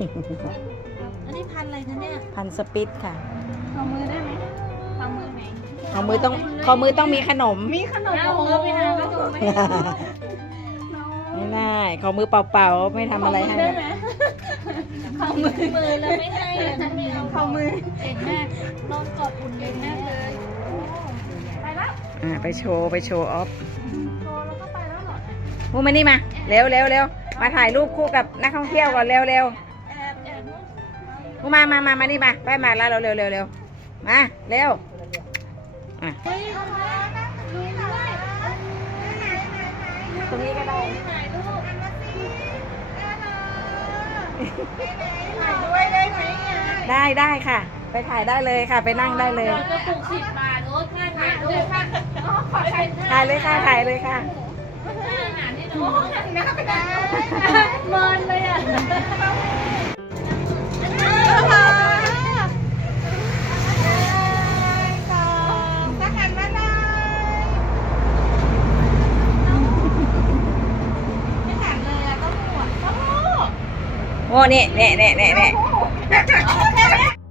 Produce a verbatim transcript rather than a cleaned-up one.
อันนี้พันอะไรคะเนี่ยพันสปิตค่ะขอมือได้ไหมขอมือไหนขอมือต้องขอมือต้องมีขนมมีขนมเอามือไปหาก็ดูไหมไม่ได้ขอมือเปล่าๆไม่ทำอะไรให้ได้ไหมขอมือมือแล้วไม่ให้เลยนะไม่เอาขอมือเก่งมากนอนกอดอุ่นเก่งมากเลยไปแล้วอ่าไปโชว์ไปโชว์ออฟโทรแล้วก็ไปแล้วเหรอมูมานี่มาเร็วเร็วเร็วมาถ่ายรูปคู่กับนักท่องเที่ยวก่อนเร็วเร็วแอบแอบมูมามามามานี่มาไปมาแล้วเร็วเร็วเร็วเร็วมาเร็วอ่ะเฮ้ยเอามาดูด้วยตรงนี้ก็ได้ถ่ายรูปถ่ายด้วยได้ไหมเนี่ยได้ได้ค่ะ ไปถ่ายได้เลยค่ะ ไปนั่งได้เลยเราจะปลูกสิบบาทโอ้ค่าถ่ายรูปค่ะขอใช้ถ่ายเลยค่ะถ่ายเลยค่ะอาหารนี่น้องหันหน้าไปได้เมินเลยอ่ะไม่ถามเลยอ่ะต้องหัวต้องโอ้เนี่ยเนี่ยเนี่ยเนี่ยเนี่ยแค่นี้